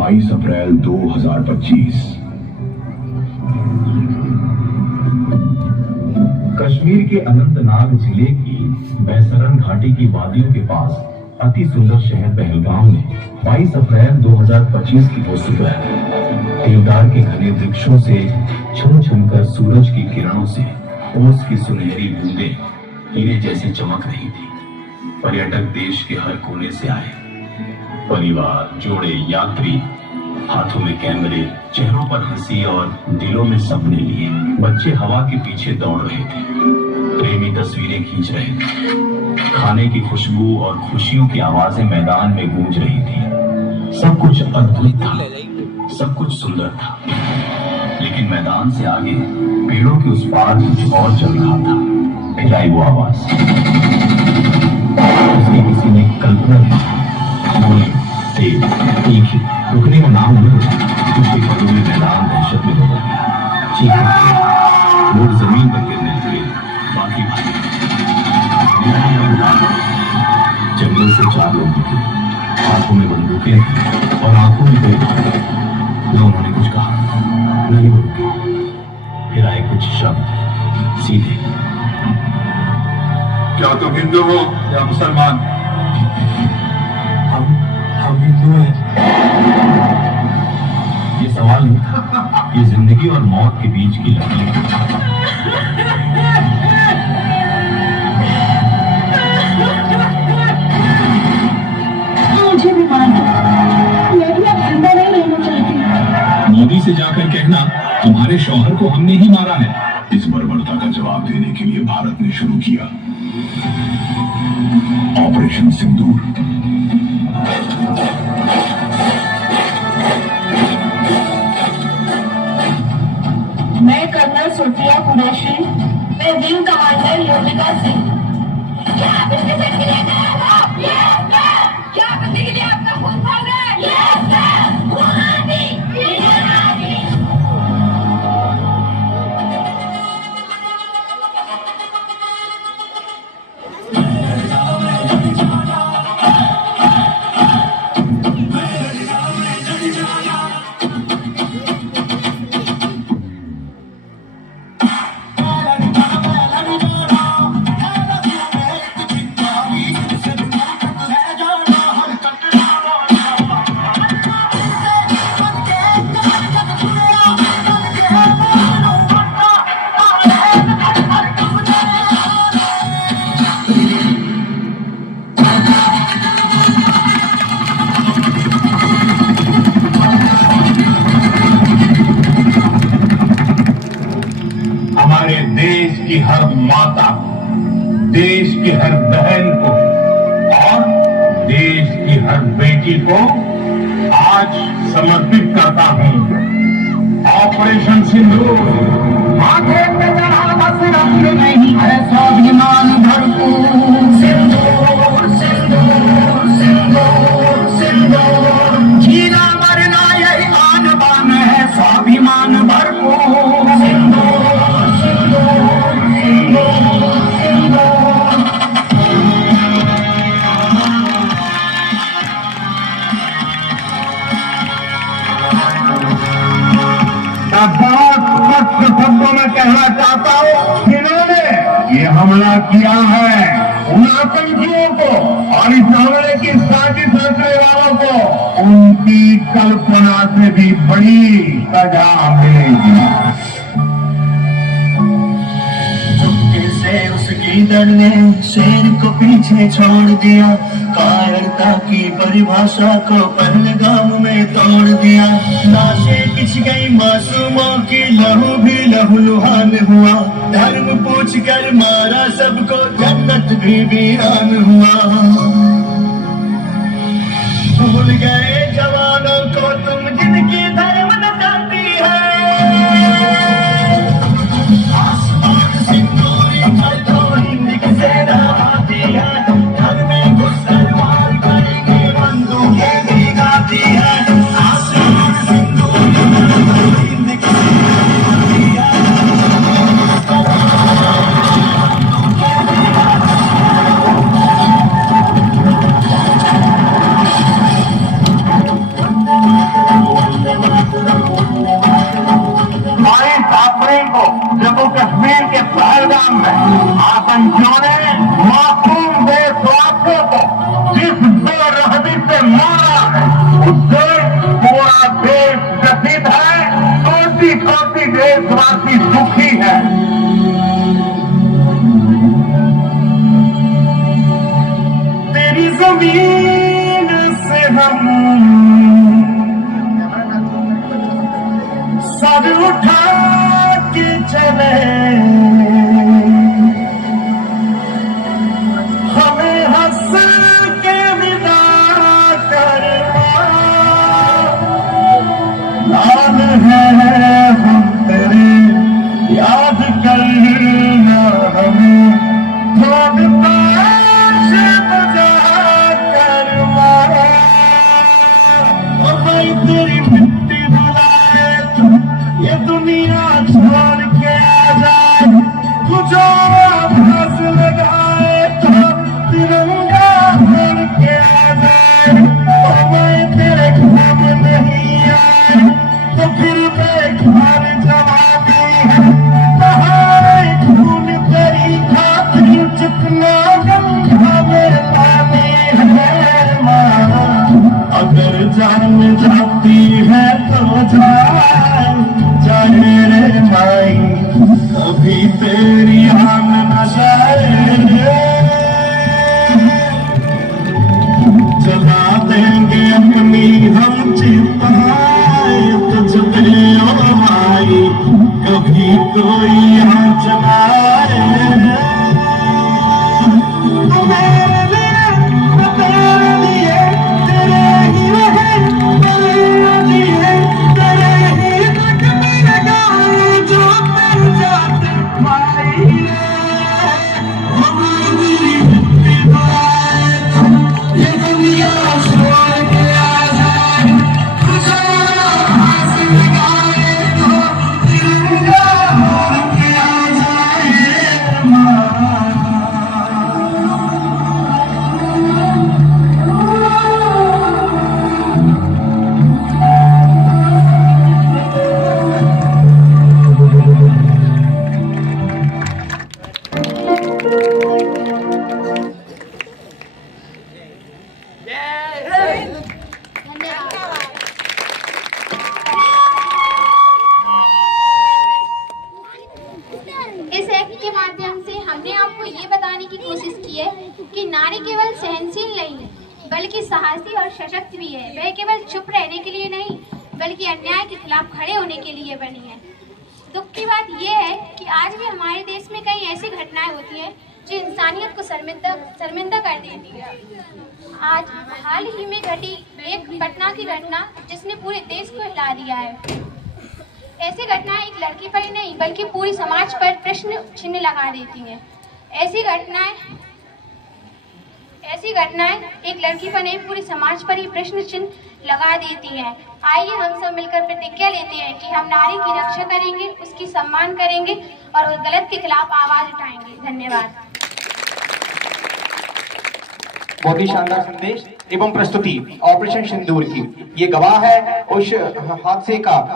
22 अप्रैल 2025। कश्मीर के अनंतनाग जिले की बैसरन घाटी की वादियों के पास अति सुंदर शहर पहलगाम में 22 अप्रैल 2025 की वो सुबह देवदार के घने वृक्षों से छम छम कर सूरज की किरणों से ओस की सुनहरी बूंदें हीरे जैसे चमक रही थी। पर्यटक देश के हर कोने से आए, परिवार, जोड़े, यात्री, हाथों में कैमरे, चेहरों पर हंसी और दिलों में सपने लिए। बच्चे हवा के पीछे दौड़ रहे थे, प्रेमी तस्वीरें खींच रहे थे, खाने की खुशबू और खुशियों की आवाजें मैदान में गूंज रही थी। सब कुछ अद्भुत था, सब कुछ सुंदर था, लेकिन मैदान से आगे पेड़ों के उस पार कुछ और चल रहा था। फिर आई वो आवाज, किसी ने कल्पना की। बोले, तेज, तीखी, रुकने का नाम नहीं होता। उसके पलों में मैदान दहशत में बदल गया। चीखें, लोग जमीन पर गिरने लगे, बाकी भागे। जंगल से 4 लोग दिखे, हाथों में बंदूकें और आंखों में कोई भाग। न उन्होंने कुछ कहा, न ही वो रुके। फिर आए कुछ शब्द सीधे, क्या तुम हिंदू हो या मुसलमान? हम हिंदू हैं। ये सवाल नहीं था, ये जिंदगी और मौत के बीच की लड़ाई है। मुझे भी मानो, मैं भी अब जिंदा नहीं रहना चाहती। मोदी से जाकर कहना तुम्हारे शौहर को हमने ही मारा है। इस बर्बरता का जवाब देने के लिए भारत ने शुरू किया ऑपरेशन सिंदूर। मैं कर्नल सोफिया कुरैशी, मैं विंग कमांडर योगिता सिंह। क्या आप इसके साथ मिले थे? Yes sir. क्या करने के लिए आपका खून खा गए? Yes sir. गुलामी, गुलामी। देश की हर माता, देश की हर बहन को और देश की हर बेटी को आज समर्पित करता हूं। ऑपरेशन सिंदूर माथे पे चढ़ा बस रंग नहीं है स्वाभिमान भरपूर। सिंदूर, सिंदूर, सिंदूर, सिंदूर, जीना मरना यही आन बान है स्वाभिमान भरपूर। सिंदूर, बहुत शब्दों में कहना चाहता हूं, जिन्होंने ये हमला किया है उन आतंकियों को और इस हमले की साजिश रचने वालों को उनकी कल्पना से भी बड़ी सजा मिलेगी। उसकी दर ने शेर को पीछे छोड़ दिया, कायरता की परिभाषा को पहलगाम में तोड़ दिया। लाशें बिछ गई मासूमों की, लहू भी लहूलुहान हुआ। धर्म पूछ कर मारा सबको, जन्नत भी वीरान हुआ। भूल गए जवानों को तुम जिनकी धर्म नचाती है। जम्मू कश्मीर के पहलगाम में आतंकियों ने मासूम देशवासियों को जिस बेरहमी से मारा है उससे पूरा देश व्यथित है, कोटि कोटि देशवासी दुखी है। तेरी जमीन से हम सर उठा के चले, हमें हंस के विदा करना, लाल है हम तेरे याद करना, हमें थोड़ी पास बजा करना, और भाई तेरी मिट्टी बुलाए तो ये दुनिया छोड़ के आ जाए, तुझो आवाज लगाए तो तिरंगा छोड़ के आ जाए, और मैं तेरे काम नहीं आए तो फिर बेकार जवाबी है, तुम्हारे खून तेरी खातिर जितना गंगा में पानी है माँ, अगर जान जाती है तो जाए रे माई, कभी तेरी आन न जाए, जला देंगे अपनी हम चिताएं तुझ पे ओ माई, कभी कोई आँच न आए, मेरे लिए तेरे ही रहे, मेरे लिए तेरे ही तक मेरे गाए जो तर जाते माई रे, हमारी मिट्टी बुलाए तो ये दुनिया छोड़ के आ जाए, तुझे आवाज लगाए तो तिरंगा छोड़ के आ जाए माँ। इस एक्ट के माध्यम से हमने आपको ये बताने की कोशिश की है कि नारी केवल सहनशील नहीं बल्कि साहसी और सशक्त भी है। वह केवल चुप रहने के लिए नहीं बल्कि अन्याय के खिलाफ खड़े होने के लिए बनी है। दुख की बात यह है कि आज भी हमारे देश में कई ऐसी घटनाएं होती हैं जो इंसानियत को शर्मिंदा कर देती है। आज हाल ही में घटी एक पटना की घटना जिसने पूरे देश को हिला दिया है। ऐसी घटनाएं एक लड़की पर ही नहीं बल्कि पूरी समाज पर प्रश्न चिन्ह लगा देती हैं। ऐसी घटनाएं एक लड़की पर नहीं पूरी समाज पर ही प्रश्न चिन्ह लगा देती हैं। आइए हम सब मिलकर प्रतिज्ञा लेते हैं कि हम नारी की रक्षा करेंगे, उसकी सम्मान करेंगे और गलत के खिलाफ आवाज उठाएंगे। धन्यवाद। बहुत ही शानदार संदेश एवं प्रस्तुति ऑपरेशन सिंदूर की ये गवाह है उस हादसे का।